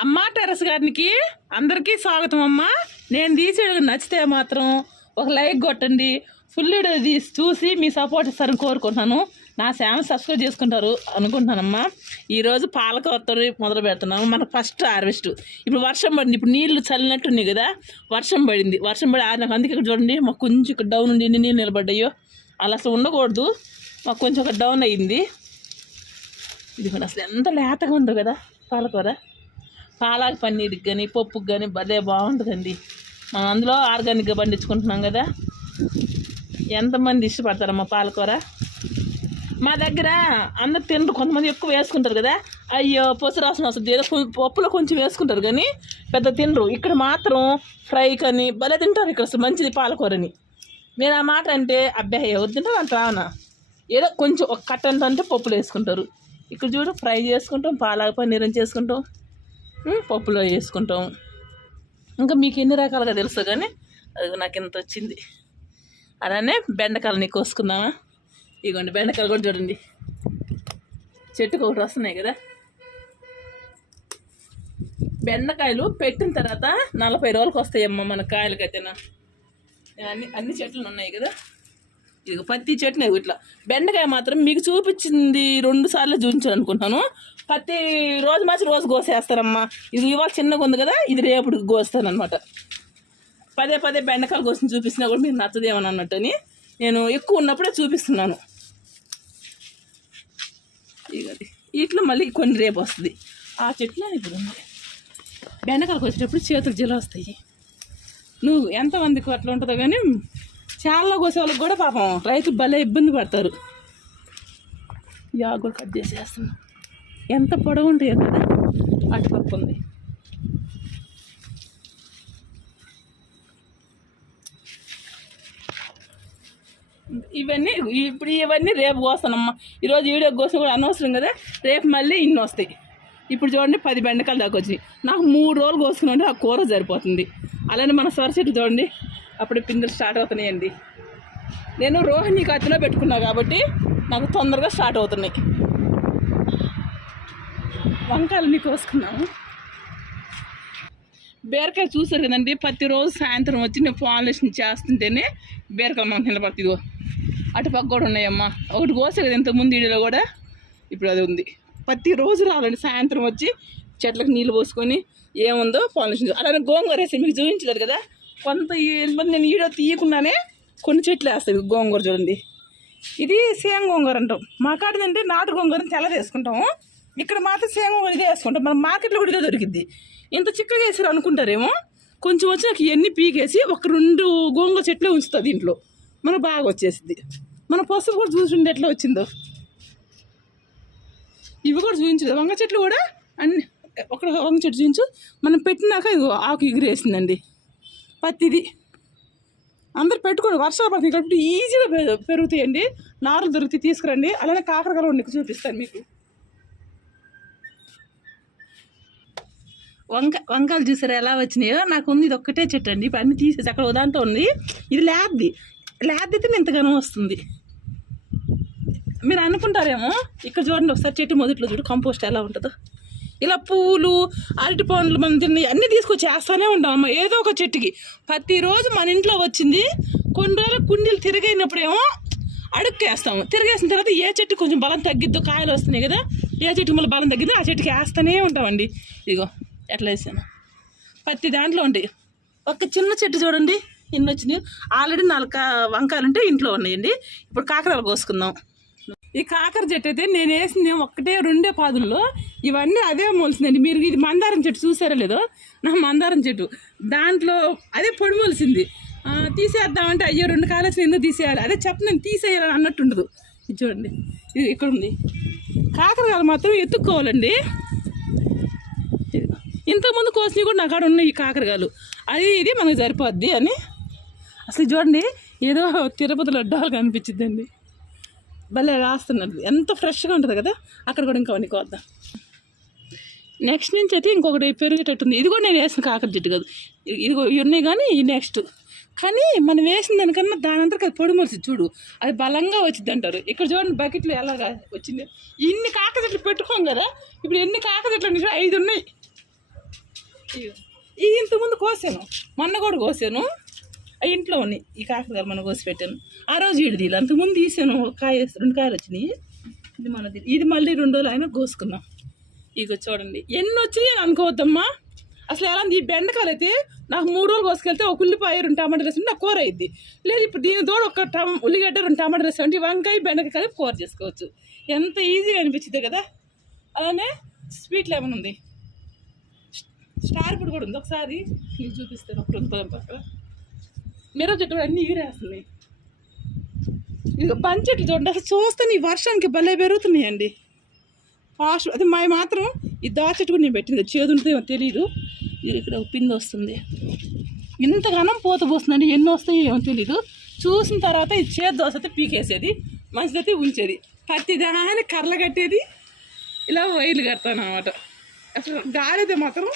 అమ్మా టెరస్ గారికి అందరికీ స్వాగతం అమ్మా నేను తీసేడు నచ్చితే మాత్రం ఒక లైక్ కొట్టండి. ఫుల్ వీడియో తీసి చూసి మీ సపోర్ట్ ఇస్తారని కోరుకుంటున్నాను. నా ఛానల్ సబ్స్క్రైబ్ చేసుకుంటారు అనుకుంటున్నానమ్మా. ఈరోజు పాలకూరతో మొదలు పెడుతున్నాము. మనకు ఫస్ట్ హార్వెస్ట్. ఇప్పుడు వర్షం పడింది. ఇప్పుడు నీళ్ళు చల్లినట్టున్నాయి కదా. వర్షం పడింది. వర్షం పడి ఆరినాక అందుకే ఇక్కడ చూడండి మాకు కొంచెం ఇక్కడ డౌన్ ఉండి నీళ్ళు నిలబడ్డాయో. అలా అసలు ఉండకూడదు. మాకు కొంచెం ఒక డౌన్ అయ్యింది ఇది కూడా అసలు ఎంత లేతగా ఉందో కదా పాలకూర. పాలాగ పన్నీర్కి కానీ పప్పుకి కానీ భలే బాగుంటుందండి. మనం అందులో ఆర్గానిక్గా పండించుకుంటున్నాం కదా. ఎంతమంది ఇష్టపడతారమ్మా పాలకూర? మా దగ్గర అందరు తినరు కొంతమంది ఎక్కువ వేసుకుంటారు కదా. అయ్యో పొసరాసన వస్తుంది. ఏదో పప్పులో కొంచెం వేసుకుంటారు కానీ పెద్ద తినరు. ఇక్కడ మాత్రం ఫ్రై కానీ భలే తింటారు ఇక్కడ మంచిది పాలకూరని. నేను ఆ మాట అంటే అబ్బాయి వద్దుంటే అంత రావనా ఏదో కొంచెం ఒక కట్టంత అంటే పప్పులు వేసుకుంటారు. ఇక్కడ చూడు ఫ్రై చేసుకుంటాం పాలక పన్నీరం చేసుకుంటాం. పప్పులో వేసుకుంటాం. ఇంకా మీకు ఎన్ని రకాలుగా తెలుసు కానీ అది నాకు ఇంత వచ్చింది. అలానే బెండకాయలని కోసుకుందామా? ఇదిగోండి బెండకాయలు కూడా చూడండి. చెట్టుకు ఒకటి వస్తున్నాయి కదా. బెండకాయలు పెట్టిన తర్వాత నలభై రోజులకు వస్తాయమ్మా మన కాయలకైతేనా? అన్ని అన్ని చెట్లు ఉన్నాయి కదా. ఇది పత్తి చెట్టు ఇట్లా. బెండకాయ మాత్రం మీకు చూపించింది రెండు సార్లు చూపించాను అనుకుంటున్నాను పత్తి రోజు మార్చి రోజు కోసేస్తారమ్మా. ఇది ఇవాళ చిన్నగా ఉంది కదా ఇది రేపు కోస్తాను అనమాట పదే పదే బెండకాయలు కోసం చూపిస్తున్నా కూడా మీరు నచ్చదేమని అన్నట్టు అని నేను ఎక్కువ ఉన్నప్పుడే చూపిస్తున్నాను. ఇగది ఇట్లా మళ్ళీ కొన్ని రేపు వస్తుంది. ఆ చెట్లు ఇప్పుడు ఉన్నాయి. బెండకాయలకు వచ్చేటప్పుడు చేతులు జిల వస్తాయి. నువ్వు ఎంతమందికి అట్లా ఉంటుందో కానీ చాలా కోసే వాళ్ళకి కూడా పాపం రైతులు భలే ఇబ్బంది పడతారు. యాగ కూడా కట్ చేసేస్తున్నాం. ఎంత పొడవు ఉంటాయో కదా అటుపక్క ఉంది. ఇవన్నీ ఇప్పుడు ఇవన్నీ రేపు కోస్తానమ్మా. ఈరోజు వీడియో కోసం కూడా అనవసరం కదా రేపు మళ్ళీ ఇన్ని వస్తాయి. ఇప్పుడు చూడండి పది బెండకాయలు దాకా వచ్చి నాకు మూడు రోజులు కోసుకుని ఆ కూర సరిపోతుంది. అలానే మన సొర చెట్టు చూడండి. అప్పుడు పిందులు స్టార్ట్ అవుతున్నాయండి. నేను రోహిణి కత్తిలో పెట్టుకున్నా కాబట్టి నాకు తొందరగా స్టార్ట్ అవుతున్నాయి. వంకాయలని కోసుకున్నాము. బీరకాయ చూసారు కదండి ప్రతిరోజు సాయంత్రం వచ్చి నేను ఫార్ములేషన్ చేస్తుంటేనే బీరకాయ మనకు నిలబడుతుందిగో అటుపక్క కూడా ఉన్నాయమ్మా. ఒకటి కోసే కదా ఇంతకుముందు ఇడిలో కూడా ఇప్పుడు అది ఉంది. ప్రతిరోజు రావాలండి సాయంత్రం వచ్చి చెట్లకు నీళ్ళు పోసుకొని ఏముందో ఫార్ములేషన్ అలానే గోంగూర వేసి మీకు చూపించలేదు కదా కొంత నేను ఈడో తీయకుండానే కొన్ని చెట్లు వేస్తాయి గోంగూర చూడండి. ఇది సేమ్ గోంగూర అంటాం. మా కాడదంటే నాటు గోంగూరని తెల్లది వేసుకుంటాము ఇక్కడ మాత్రం సేమ్ గోంగూర ఇదే వేసుకుంటాం. మన మార్కెట్లో కూడా ఇదే దొరికిద్ది. ఇంత చిక్కగా వేసారు అనుకుంటారేమో కొంచెం వచ్చి నాకు ఇవన్నీ పీకేసి ఒక రెండు గోంగూర చెట్లే ఉంచుతుంది దీంట్లో. మన బాగా వచ్చేసింది మన పసుపు కూడా చూసిండి ఎట్లా వచ్చిందో. ఇవి కూడా చూపించు వంగ చెట్లు కూడా అన్ని ఒక వంగ చెట్టు చూపించు మనం పెట్టినాక ఇది ఆకు ఎగిరేసిందండి. పత్తిది. అందరు పెట్టుకోండి వర్షాలు పడుతుంది కాబట్టి ఈజీగా పె- పెరుగుతాయండి. నారులు దొరికితే తీసుకురండి. అలానే కాకరకాయలు వండి చూపిస్తాను మీకు. వంక వంకాయలు చూసారా ఎలా వచ్చినాయో? నాకు ఉంది ఇది ఒక్కటే చెట్టు అండి. ఇప్పుడు అన్ని తీసేసి అక్కడ ఓ దాంట్లో ఉంది. ఇది ల్యాబ్ది. ల్యాబ్ది అయితే ఇంతగానో వస్తుంది. మీరు అనుకుంటారేమో? ఇక్కడ చూడండి ఒకసారి చెట్టు మొదట్లో చూడు కంపోస్ట్ ఎలా ఉంటుందో. ఇలా పూలు అరటి పండ్లు మనం తిన్న అన్నీ తీసుకొచ్చి వేస్తూనే ఉంటాం అమ్మ. ఏదో ఒక చెట్టుకి. ప్రతిరోజు మన ఇంట్లో వచ్చింది కొన్ని రోజులు కుండీలు తిరగైనప్పుడేమో అడుక్కేస్తాము. తిరిగేసిన తర్వాత ఏ చెట్టు కొంచెం బలం తగ్గిద్దో కాయలు వస్తున్నాయి కదా ఏ చెట్టు మళ్ళీ బలం తగ్గిద్దో ఆ చెట్టుకి వేస్తూనే ఉంటామండి. ఇదిగో ఎట్లా వేసాను? ప్రతి దాంట్లో ఉంటాయి. ఒక చిన్న చెట్టు చూడండి ఇన్ని వచ్చినాయి. ఆల్రెడీ నాలుగు వంకాయలు ఉంటే ఇంట్లో ఉన్నాయండి. ఇప్పుడు కాకరాలు కోసుకుందాం. ఈ కాకర చెట్టు అయితే నేను వేసింది ఒక్కటే రెండే పాదుల్లో. ఇవన్నీ అదే మొలిసిందండి. మీరు ఇది మందారం చెట్టు చూసారో లేదో? నా మందారం చెట్టు. దాంట్లో అదే పొడి మొలిసింది. తీసేద్దామంటే అయ్యో రెండు కాయలు ఎందుకు తీసేయాలి? అదే చెప్పను తీసేయాలని అన్నట్టు ఉండదు. ఇది చూడండి. ఇది ఇక్కడ ఉంది. కాకరకాయలు మాత్రం ఎత్తుక్కోవాలండి. ఇంతకుముందు కోసినవి కూడా నా కాడ ఉన్నాయి ఈ కాకరకాయలు. అది ఇది మనకు సరిపోద్ది అని. అసలు చూడండి ఏదో తిరుపతిలో అడ్డాలు కనిపించిద్దండి భలే రాస్తున్నది ఎంత ఫ్రెష్గా ఉంటుంది కదా? అక్కడ కూడా ఇంకా వండుకోవద్దాం నెక్స్ట్ నుంచి అయితే ఇంకొకటి పెరిగేటట్టుంది. ఇది కూడా నేను వేసిన కాకర చెట్టు కాదు. ఇదిగో ఇవి ఉన్నాయి కానీ ఈ నెక్స్ట్. కానీ మనం వేసిన దానికన్నా దాని అంతా అది పొడి మొలిచి చూడు. అది బలంగా వచ్చింది అంటారు. ఇక్కడ చూడండి బకెట్లు ఎలాగా వచ్చింది. ఇన్ని కాక చెట్లు పెట్టుకోం కదా ఇప్పుడు ఎన్ని కాక చెట్లు ఉన్నాయి ఐదు ఉన్నాయి. ఇది ఇంతకుముందు కోసాను. మొన్న కూడా కోసాను. ఇంట్లో ఉన్నాయి ఈ కాకరకాయలు మనం కోసి పెట్టాను. ఆ రోజు ఇడిది అంతకుముందు తీసాను. ఒక కాయ రెండు కాయలు వచ్చినాయి. ఇది మనది ఇది మళ్ళీ రెండు రోజులు అయినా కోసుకున్నాం. ఇగో చూడండి. ఎన్ని వచ్చినాయి అనుకోవద్దమ్మా. అసలు ఎలా ఉంది? ఈ బెండకాయలు అయితే నాకు మూడు రోజులు కోసుకెళ్తే ఒక ఉల్లిపాయ రెండు టమాటా రసం నాకు కూర అయింది లేదు ఇప్పుడు దీని తోడు ఒక టమ ఉల్లిగడ్డ రెండు టమాటా రసం అంటే వంకాయ బెండకాయ కలిపి కూర చేసుకోవచ్చు. ఎంత ఈజీగా అనిపించింది కదా. అలానే స్వీట్ లెమన్ ఉంది? స్టార్ ఫుడ్ కూడా ఉంది. ఒకసారి మీకు చూపిస్తాను. ఒక రెండు పక్కన. మిరప చెట్టు అన్నీ ఎగిరేస్తున్నాయి ఇక పని చెట్లు చూడండి. అసలు చూస్తే ఈ వర్షానికి భలే పెరుగుతున్నాయండి. ఫాస్ట్ అది మా మాత్రం ఈ దారి చెట్టు కూడా నేను పెట్టింది. చేదు ఉంటుందో తెలియదు ఇది ఇక్కడ పిండి వస్తుంది. ఇంతగానం పూత పోస్తుందండి ఎన్ని వస్తాయో ఏమో తెలీదు. చూసిన తర్వాత ఇది చేదు దోశ అయితే పీకేసేది మంచిదైతే ఉంచేది. ప్రతి దాని కర్రలు కట్టేది ఇలా వైర్లు కడతాను అనమాట అసలు గాలి అయితే మాత్రం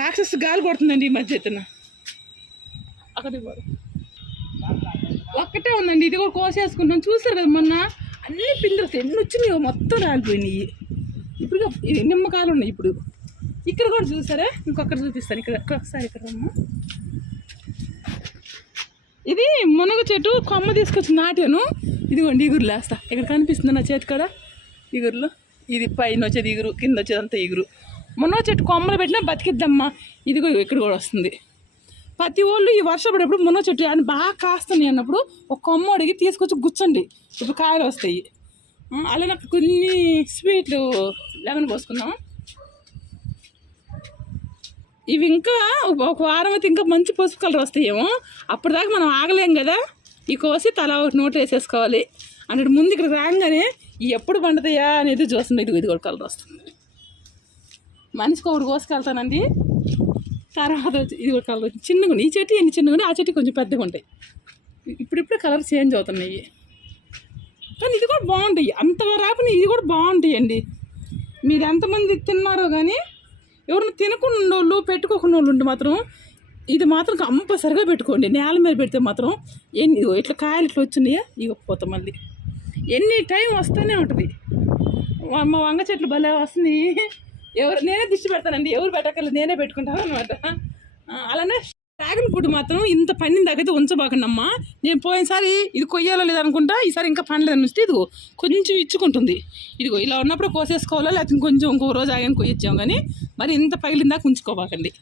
రాక్షసు గాలి కొడుతుందండి ఈ మధ్య ఎత్తున అక్కడ ఒక్కటే ఉందండి. ఇది కూడా కోసేసుకుంటాం చూసారు కదా మొన్న అన్ని పిందులు ఎన్ని వచ్చినాయో మొత్తం రాలిపోయినాయి. ఇప్పుడు ఇది నిమ్మకాయలు ఉన్నాయి ఇప్పుడు. ఇక్కడ కూడా చూసారా? ఇంకొకటి చూపిస్తాను. ఇక్కడ ఒకసారి ఇక్కడ ఇది మునగ చెట్టు కొమ్మ తీసుకొచ్చి నాటాను. ఇదిగోండి ఇగురు లేస్తా ఇక్కడ కనిపిస్తుంది నా చేతి కాడ? ఇగురులో ఇది పైన వచ్చేది ఇగురు కింద వచ్చేది అంతా ఇగురు మునగ చెట్టు కొమ్మలు పెట్టినా బతికిద్దమ్మా. ఇదిగో ఇక్కడ కూడా వస్తుంది. ప్రతి వాళ్ళు ఈ వర్షం పడేప్పుడు మునగ చెట్టు అని బాగా కాస్తున్నాయి అన్నప్పుడు ఒక కొమ్మ అడిగి తీసుకొచ్చి గుచ్చండి. ఇప్పుడు కాయలు వస్తాయి. అలా అలాగే నాకు కొన్ని స్వీట్లు లెమన్ పోసుకుందాం. ఇవి ఇంకా ఒక వారం అయితే ఇంకా మంచి పసుపు కలర్ వస్తాయేమో. అప్పటిదాకా మనం ఆగలేం కదా. ఈ కోసి తల ఒకటి నోట్ వేసేసుకోవాలి. అంటే ముందు ఇక్కడ రాగానే ఈ ఎప్పుడు పండుతాయా అనేది చూస్తుంది ఇది ఇది కూడా కలర్ వస్తుంది. మనిషికి ఒకటి కోసుకెళ్తానండి. తర్వాత ఇది ఒక కలర్ చిన్నగా ఈ చెట్టు ఎన్ని చిన్నగా ఉన్నాయి, ఆ చెట్టు కొంచెం పెద్దగా ఉంటాయి ఇప్పుడిప్పుడే కలర్ చేంజ్ అవుతున్నాయి. కానీ ఇది కూడా బాగుంటాయి. అంతగా రాకుండా ఇది కూడా బాగుంటాయండి. మీరు ఎంతమంది తిన్నారో కానీ ఎవరిని తినకుండా ఉన్నోళ్ళు పెట్టుకోకుండా వాళ్ళు ఉంటే మాత్రం ఇది మాత్రం కంపల్సరిగా పెట్టుకోండి. నేల మీద పెడితే మాత్రం ఎన్ని ఇట్లా కాయలు ఇట్లా వచ్చినాయా? ఇవ్వకపోతే పోతాం మళ్ళీ. ఎన్ని టైం వస్తూనే ఉంటుంది. మా- వంగ చెట్లు భలే వస్తున్నాయి. ఎవరు నేనే దిష్టి పెడతానండి. ఎవరు పెట్టక్కర్లేదు నేనే పెట్టుకుంటాను అనమాట అలానే డ్రాగన్ ఫ్రూట్ మాత్రం ఇంత పండిన దాకైతే ఉంచబాకండి అమ్మా నేను పోయినసారి ఇది కొయ్యాలో లేదనుకుంటా ఈసారి ఇంకా పండలేదని వస్తే ఇదిగో కొంచెం ఇచ్చుకుంటుంది. ఇదిగో ఇలా ఉన్నప్పుడు కోసేసుకోవాలో లేకపోతే కొంచెం ఇంకో రోజు ఆగాను కొయ్యొచ్చాం కానీ మరి ఇంత పగిలిన దాకా ఉంచుకోబాకండి.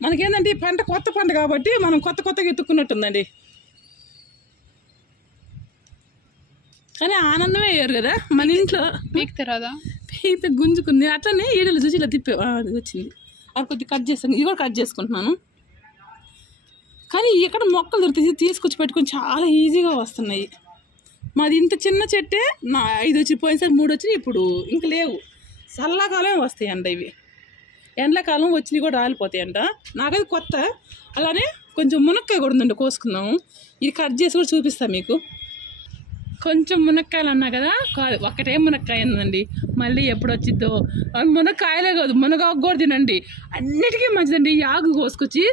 మనకేంటంటే ఈ పంట కొత్త పంట కాబట్టి మనం కొత్త కొత్తగా ఎత్తుకున్నట్టుందండి. కానీ ఆనందమే వేరు కదా? మన ఇంట్లో. మీకు తెరాదా? పీత గుంజుకుంది. అట్లనే ఈడలు చూసి ఇలా తిప్పే అది వచ్చింది. అది కొద్దిగా కట్ చేస్తాను. ఇది కూడా కట్ చేసుకుంటున్నాను. కానీ ఎక్కడ మొక్కలు దొరికితే తీసుకొచ్చి పెట్టుకొని చాలా ఈజీగా వస్తున్నాయి. మాది ఇంత చిన్న చెట్టే నా ఐదు వచ్చి పోయినసారి మూడు వచ్చి ఇప్పుడు ఇంక లేవు. చల్లకాలం వస్తాయి అంట ఇవి. ఎండాకాలం వచ్చినవి కూడా రాలిపోతాయంట. నాకది కొత్త. అలానే కొంచెం మునక్కాయ కూడా ఉందండి కోసుకుందాము. ఇది కట్ చేసి కూడా చూపిస్తాను మీకు. కొంచెం మునక్కాయలు అన్నా కదా? కాదు ఒకటే మునక్కాయ ఉందండి మళ్ళీ ఎప్పుడు వచ్చిద్దో మునక్కాయలే కాదు మునగాకు కూడా తినండి. అన్నిటికీ మంచిదండి. ఈ ఆకు కోసుకొచ్చి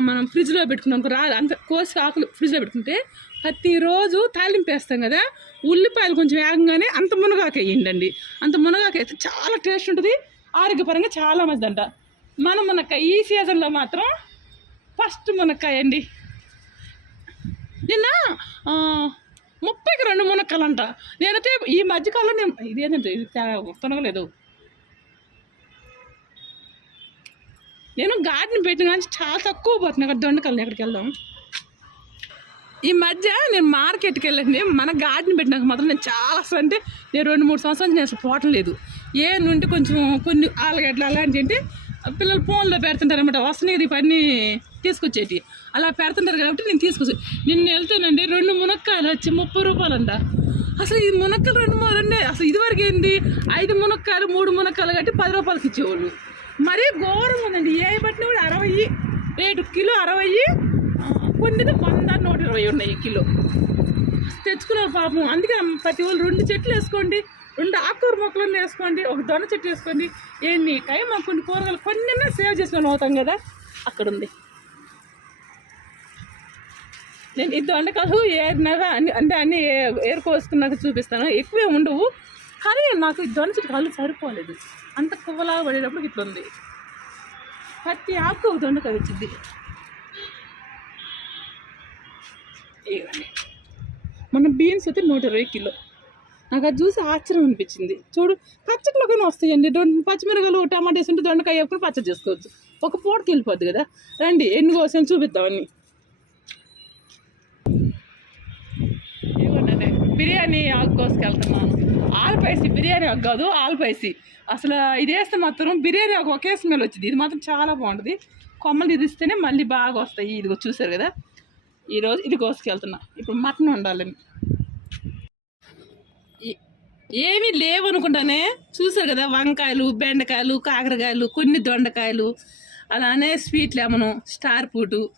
మనం ఫ్రిడ్జ్లో పెట్టుకున్నాం రాదు అంత కోసి ఆకులు ఫ్రిడ్జ్లో పెట్టుకుంటే ప్రతిరోజు తాలింపు వేస్తాం కదా ఉల్లిపాయలు కొంచెం వేగంగానే అంత మునగాకు వేయండి అంత మునగాకు వేస్తే చాలా టేస్ట్ ఉంటుంది ఆరోగ్యపరంగా చాలా మంచిదంట. మన మునక్కాయ ఈ సీజన్లో మాత్రం ఫస్ట్ మునక్కాయ అండి నిన్న ముప్పైకి రెండు మునక్కలంట. నేనైతే ఈ మధ్యకాలంలో నేను ఇదేంటంటే ఇది తా- తొనగలేదు నేను గార్డెన్ పెట్టిన కానీ చాలా తక్కువ పోతున్నాను అక్కడ దొండకాయలు ఎక్కడికి వెళ్దాం. ఈ మధ్య నేను మార్కెట్కి వెళ్ళండి. మన గార్డెన్ పెట్టినాక మాత్రం నేను చాలా అసలు అంటే నేను రెండు మూడు సంవత్సరాలు నేను అసలు పోవటం లేదు. ఏ నుండి కొంచెం కొన్ని ఆలుగడ్డలు అలాంటివి అంటే పిల్లలు ఫోన్లో పెడుతుంటారు అనమాట వస్తున్నాయి పని తీసుకొచ్చేటి. అలా పెడుతుంటారు కాబట్టి నేను తీసుకొచ్చి నిన్న వెళ్తానండి రెండు మునక్కాయలు వచ్చి ముప్పై రూపాయలంట. అసలు ఇది మునక్కలు రెండు మూడు రెండు అసలు ఇదివరకు ఏంది? ఐదు మునక్కాయలు మూడు మునక్కాయలు కట్టి పది రూపాయలకి ఇచ్చేవాళ్ళు. మరీ ఘోరం ఉందండి. ఏ బట్టిన కూడా అరవై రేటు కిలో అరవై పొందిన వంద నూట ఇరవై ఉన్నాయి కిలో. తెచ్చుకున్నారు పాపం. అందుకే ప్రతి వాళ్ళు రెండు చెట్లు వేసుకోండి. రెండు ఆకుకూర మొక్కలన్నీ వేసుకోండి ఒక దొండ చెట్టు వేసుకోండి. ఎన్ని టైం కొన్ని కూరగాయలు కొన్ని సేవ్ చేసుకొని అవుతాం కదా? అక్కడ ఉంది నేను ఈ దొండకాయలు ఏరినారా అన్ని అంటే అన్ని ఏ- ఏరుకోసుకున్నాక చూపిస్తాను. ఎక్కువే ఉండవు కానీ నాకు ఈ దొండ చెట్టు కాళ్ళు సరిపోలేదు. అంత కువ్వలా పడేటప్పుడు ఇట్లా ఉంది. ప్రతి ఆకు ఒక దొండకాయ వచ్చింది. మన బీన్స్ అయితే నూట ఇరవై కిలో. నాకు అది చూసి ఆశ్చర్యం అనిపించింది. చూడు పచ్చడిలోకైనా వస్తాయండి. పచ్చిమిరకాయలు టమాటా వేసుకుంటే దొండకాయ వేసుకుని పచ్చడి చేసుకోవచ్చు. ఒక పూటకి వెళ్ళిపోద్ది కదా. రండి ఎన్ని కోసం చూపిద్దామని ఇవ్వండి బిర్యానీ ఆకు కోసుకెళ్తున్నాను ఆల్పైసి బిర్యానీ ఆకు కాదు ఆల్పైసి. అసలు ఇది వేస్తే మాత్రం బిర్యానీ ఆకు ఒకే స్మెల్ వచ్చింది. ఇది మాత్రం చాలా బాగుంటుంది. కొమ్మలు ఇదిస్తేనే మళ్ళీ బాగా వస్తాయి. ఇదిగో చూసారు కదా. ఈరోజు ఇది కోసుకెళ్తున్నా ఇప్పుడు మటన్ వండాలని. ఏమీ లేవు అనుకుంటానే. చూసారు కదా వంకాయలు బెండకాయలు కాకరకాయలు కొన్ని దొండకాయలు. అలానే స్వీట్ లెమను స్టార్ ఫ్రూటు.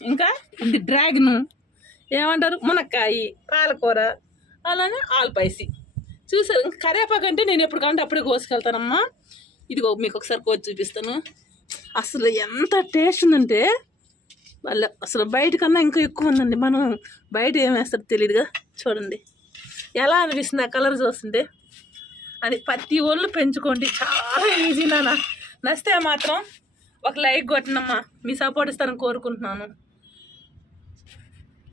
ఇంకా ఇది డ్రాగను. ఏమంటారు? మునక్కాయి పాలకూర అలానే ఆల్పైసి చూసారు? ఇంకా కరేపాకు అంటే నేను ఎప్పుడు కావాలంటే అప్పుడే కోసుకెళ్తానమ్మా. ఇదిగో మీకు ఒకసారి కోసి చూపిస్తాను. అసలు ఎంత టేస్ట్ ఉందంటే వాళ్ళ అసలు బయట కన్నా ఇంకా ఎక్కువ ఉందండి. మనం బయట ఏం వేస్తారో తెలియదుగా చూడండి. ఎలా అనిపిస్తుంది ఆ కలర్ చూస్తుంటే? అది ప్రతి ఒళ్ళు పెంచుకోండి. చాలా ఈజీ నాన్న. నచ్చితే మాత్రం ఒక లైక్ కొట్టనమ్మా. మీ సపోర్ట్ ఇస్తారని కోరుకుంటున్నాను.